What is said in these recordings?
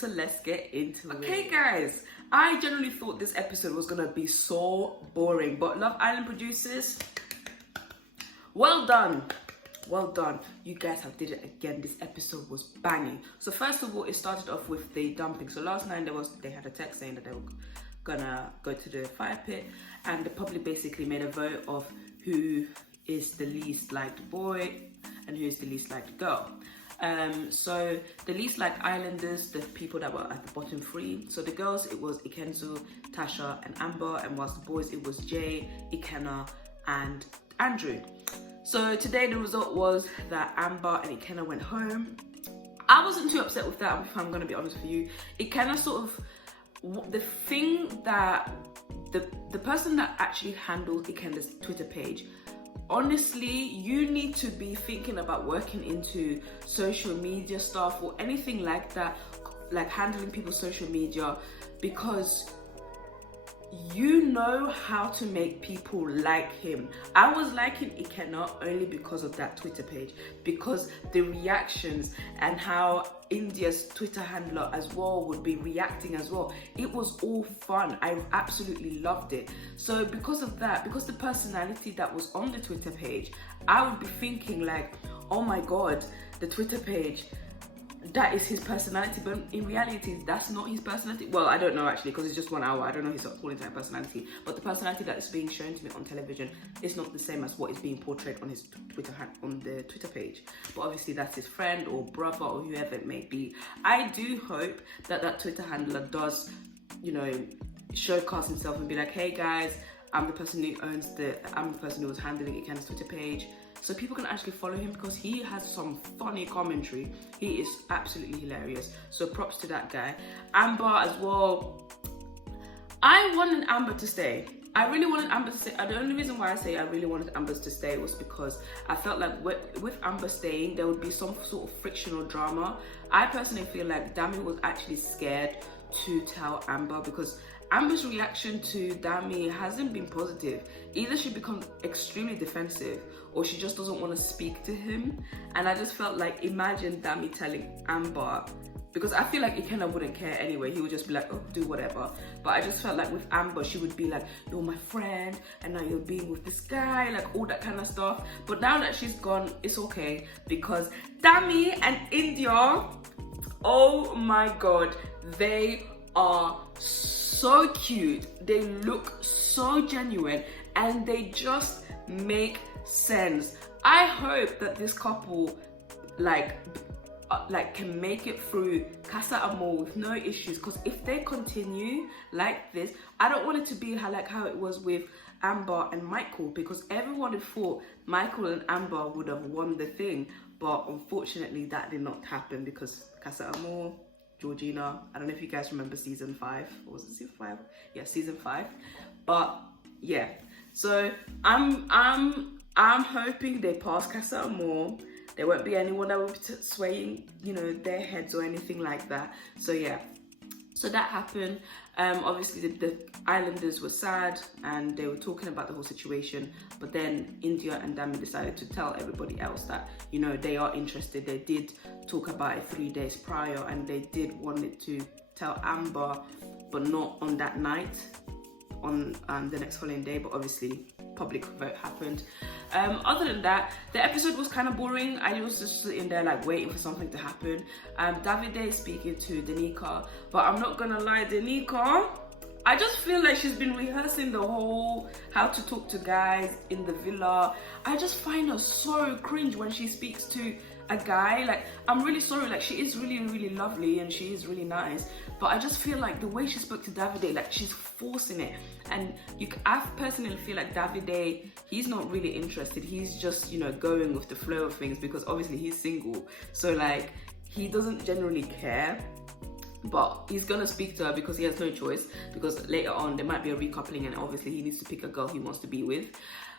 so let's get into it. Okay guys, I generally thought this episode was gonna be so boring, but Love Island producers, well done. Well done. You guys have did it again. This episode was banging. So first of all, it started off with the dumping. So last night they had a text saying that they were gonna go to the fire pit, and the public basically made a vote of who is the least liked boy and who is the least liked girl. So the least liked islanders, the people that were at the bottom three. So the girls, it was Ikenna, Tasha and Amber, and whilst the boys, it was Jay, Ikenna and Andrew. So today the result was that Amber and Ikenna went home. I wasn't too upset with that, if I'm going to be honest with you. Ikenna sort of, the thing that, the person that actually handled Ikenna's Twitter page, honestly, you need to be thinking about working into social media stuff or anything like that, like handling people's social media, because you know how to make people like him. I was liking Ikenna only because of that Twitter page, because the reactions and how Indiyah's Twitter handler as well would be reacting as well. It was all fun. I absolutely loved it. So because of that, because the personality that was on the Twitter page, I would be thinking like, oh my God, the Twitter page, that is his personality, but in reality that's not his personality. Well, I don't know actually, because it's just 1 hour. I don't know his whole entire personality, but the personality that is being shown to me on television is not the same as what is being portrayed on his on the Twitter page. But obviously that's his friend or brother or whoever it may be. I do hope that that Twitter handler does, you know, showcase himself and be like, hey guys, I'm the person who was handling Ikenna's Twitter page, so people can actually follow him, because he has some funny commentary. He is absolutely hilarious. So props to that guy. Amber as well. I wanted Amber to stay. I really wanted Amber to stay. The only reason why I say I really wanted Amber to stay was because I felt like with Amber staying, there would be some sort of frictional drama. I personally feel like Dami was actually scared to tell Amber, because Amber's reaction to Dami hasn't been positive. Either she becomes extremely defensive or she just doesn't want to speak to him. And I just felt like, imagine Dami telling Amber, because I feel like Ikenna wouldn't care anyway. He would just be like, oh, do whatever. But I just felt like with Amber, she would be like, you're my friend, and now you're being with this guy, like all that kind of stuff. But now that she's gone, it's okay, because Dami and Indiyah, oh my God, they are so cute. They look so genuine and they just make sense. I hope that this couple like can make it through Casa Amor with no issues, because if they continue like this, I don't want it to be like how it was with Amber and Michael, because everyone had thought Michael and Amber would have won the thing, but unfortunately that did not happen, because Casa Amor, Georgina, I don't know if you guys remember season 5, or was it season 5? Yeah, season 5. But yeah, so I'm hoping they pass Casa Amor. There won't be anyone that will be swaying, you know, their heads or anything like that. So yeah, so that happened. Obviously the islanders were sad and they were talking about the whole situation, but then Indiyah and Dami decided to tell everybody else that, you know, they are interested. They did talk about it 3 days prior, and they did want it to tell Amber, but not on that night, on the next following day. But obviously public vote happened. Other than that, the episode was kind of boring. I was just sitting there like waiting for something to happen. Davide is speaking to Danica, but I'm not gonna lie, Danica, I just feel like she's been rehearsing the whole how to talk to guys in the villa. I just find her so cringe when she speaks to a guy. Like, I'm really sorry, like she is really, really lovely and she is really nice, but I just feel like the way she spoke to Davide, like she's forcing it. And I personally feel like Davide, he's not really interested. He's just, you know, going with the flow of things, because obviously he's single. So like, he doesn't generally care, but he's gonna speak to her because he has no choice, because later on there might be a recoupling and obviously he needs to pick a girl he wants to be with.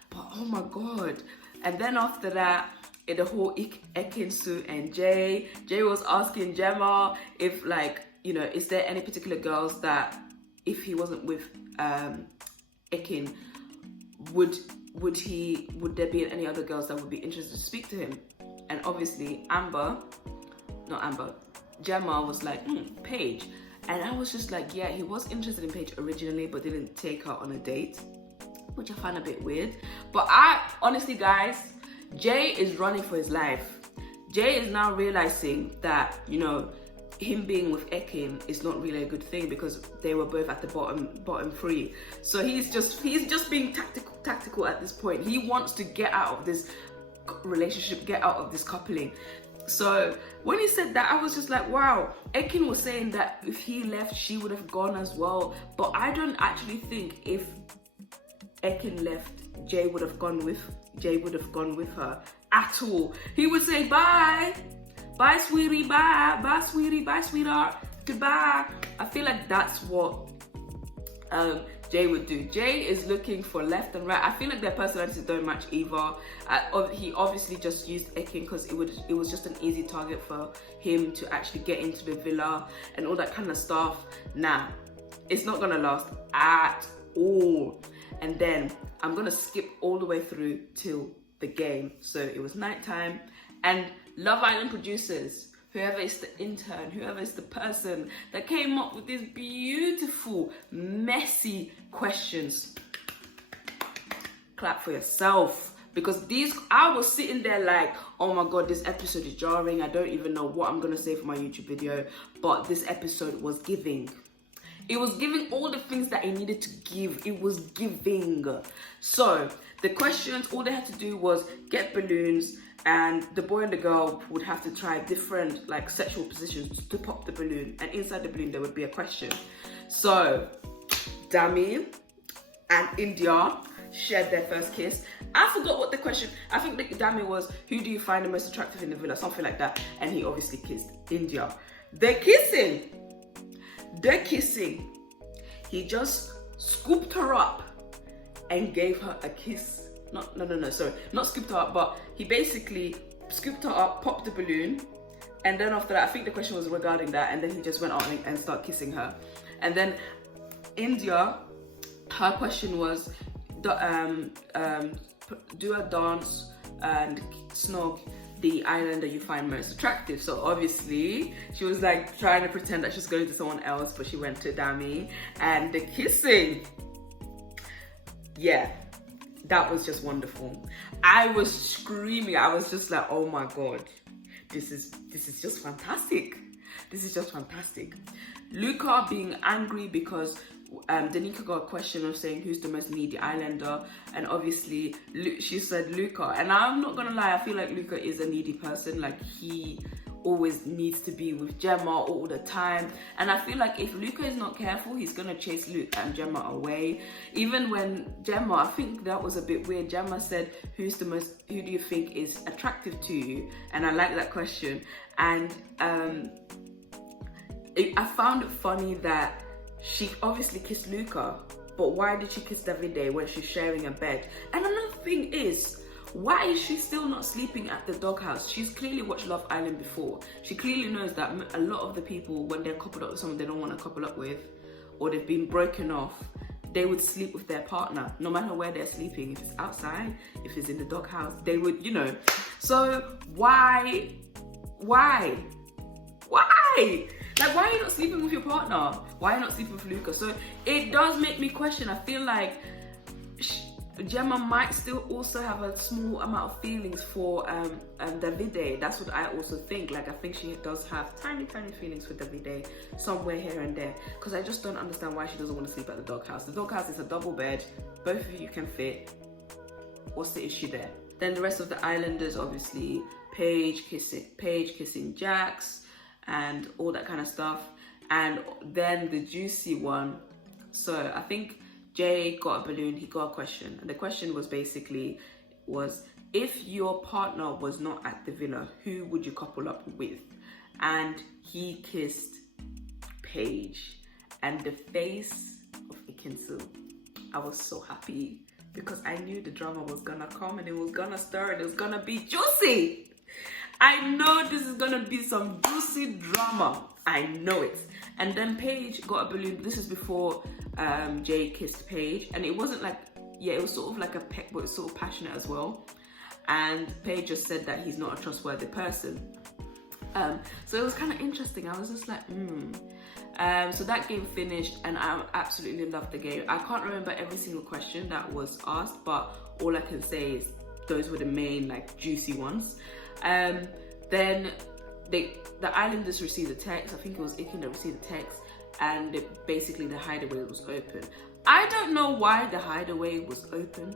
But oh my God. And then after that, in the whole Ikenna and Jay was asking Gemma if, like, you know, is there any particular girls that if he wasn't with Ikenna, would there be any other girls that would be interested to speak to him? And obviously Gemma was like, Paige. And I was just like, yeah, he was interested in Paige originally, but didn't take her on a date, which I find a bit weird. But honestly, guys, Jay is running for his life. Jay is now realizing that, you know, him being with Ikenna is not really a good thing because they were both at the bottom three. So he's just being tactical at this point. He wants to get out of this relationship, get out of this coupling. So when he said that, I was just like, wow. Ikenna was saying that if he left, she would have gone as well. But I don't actually think if Ikenna left, Jay would have gone with her at all. He would say bye, sweetie, bye, sweetie, bye, sweetheart, goodbye. I feel like that's what Jay would do. Jay is looking for left and right. I feel like their personalities don't match either. He obviously just used Ikenna because it was just an easy target for him to actually get into the villa and all that kind of stuff. Nah, it's not gonna last at all. And then I'm gonna skip all the way through till the game. So it was nighttime, and Love Island producers, whoever is the intern, whoever is the person that came up with these beautiful, messy questions, clap for yourself. Because I was sitting there like, oh my God, this episode is jarring. I don't even know what I'm gonna say for my YouTube video, but this episode was giving. It was giving all the things that it needed to give. It was giving. So the questions, all they had to do was get balloons, and the boy and the girl would have to try different like sexual positions to pop the balloon, and inside the balloon there would be a question. So Dami and Indiyah shared their first kiss. I forgot what the question, I think Dami was, who do you find the most attractive in the villa, something like that, and he obviously kissed Indiyah. They're kissing. He just scooped her up and gave her a kiss. Not scooped her up, but he basically scooped her up, popped the balloon, and then after that, I think the question was regarding that, and then he just went on and started kissing her. And then Indiyah, her question was, do a dance and snog the islander you find most attractive. So obviously she was like trying to pretend that she's going to someone else, but she went to Dami. And the kissing, yeah, that was just wonderful. I was screaming. I was just like, oh my God, this is just fantastic. This is just fantastic. Luca being angry because Danica got a question of saying who's the most needy islander, and obviously she said Luca. And I'm not gonna lie, I feel like Luca is a needy person. Like, he always needs to be with Gemma all the time, and I feel like if Luca is not careful, he's gonna chase Luke and Gemma away. Even when Gemma, I think that was a bit weird, Gemma said who do you think is attractive to you, and I like that question. And I found it funny that she obviously kissed Luca, but why did she kiss Davide when she's sharing a bed? And another thing is, why is she still not sleeping at the doghouse? She's clearly watched Love Island before. She clearly knows that a lot of the people, when they're coupled up with someone they don't want to couple up with, or they've been broken off, they would sleep with their partner, no matter where they're sleeping. If it's outside, if it's in the doghouse, they would, you know. So why? Like, why are you not sleeping with your partner? Why are you not sleeping with Luca? So it does make me question. I feel like Gemma might still also have a small amount of feelings for Davide. That's what I also think. Like, I think she does have tiny feelings for Davide somewhere here and there. Because I just don't understand why she doesn't want to sleep at the doghouse. The doghouse is a double bed. Both of you can fit. What's the issue there? Then the rest of the islanders, obviously, Paige kissing Jax, and all that kind of stuff. And then the juicy one, so I think Jay got a balloon, he got a question, and the question was basically if your partner was not at the villa, who would you couple up with? And he kissed Paige, and the face of Ikenna, I was so happy because I knew the drama was gonna come and it was gonna stir and it was gonna be juicy. I know this is gonna be some juicy drama. I know it. And then Paige got a balloon. This is before Jay kissed Paige, and it wasn't like, yeah, it was sort of like a peck, but it was sort of passionate as well. And Paige just said that he's not a trustworthy person. So it was kind of interesting. I was just like, so that game finished and I absolutely loved the game. I can't remember every single question that was asked, but all I can say is those were the main like juicy ones. Then the islanders received a text. I think it was Ikenna received a text, and basically the hideaway was open. I don't know why the hideaway was open.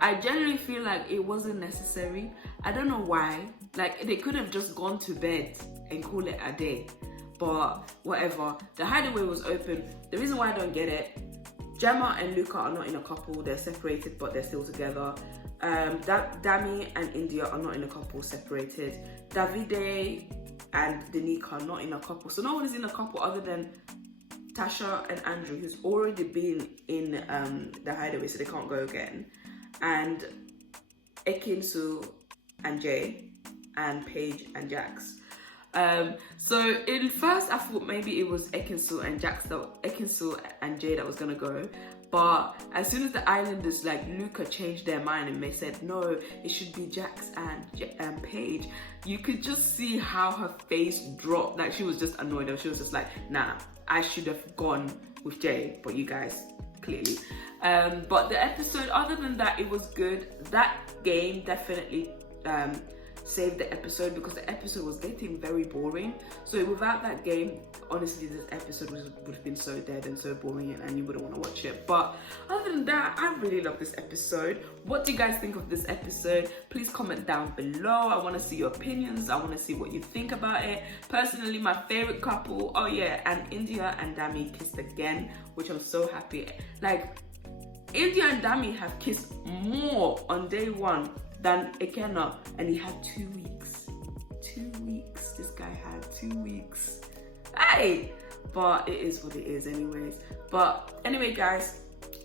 I generally feel like it wasn't necessary. I don't know why. Like, they could have just gone to bed and call it a day. But whatever. The hideaway was open. The reason why I don't get it, Gemma and Luca are not in a couple. They're separated, but they're still together. Dami and Indiyah are not in a couple, separated. Davide and Danica are not in a couple. So no one is in a couple other than Tasha and Andrew, who's already been in the hideaway, so they can't go again. And Ekinsu and Jay, and Paige and Jax. So in first I thought maybe it was Ekinsu and Jay that was gonna go, but as soon as the islanders like Luca changed their mind and they said no, it should be Jax and Paige, you could just see how her face dropped. Like, she was just annoyed, and she was just like, nah, I should have gone with Jay, but you guys clearly. But the episode, other than that, it was good. That game definitely saved the episode, because the episode was getting very boring. So without that game, honestly, this episode would have been so dead and so boring, and you wouldn't want to watch it. But other than that, I really love this episode. What do you guys think of this episode? Please comment down below. I want to see your opinions. I want to see what you think about it. Personally, my favorite couple, oh yeah, and Indiyah and Dami kissed again, which I'm so happy. Like, Indiyah and Dami have kissed more on day one than Ikenna, and he had 2 weeks. 2 weeks. This guy had 2 weeks. Hey! But it is what it is anyways. But anyway, guys,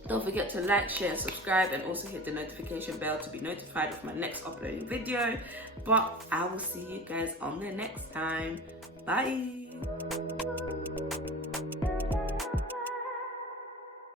don't forget to like, share, subscribe, and also hit the notification bell to be notified of my next uploading video. But I will see you guys on the next time. Bye!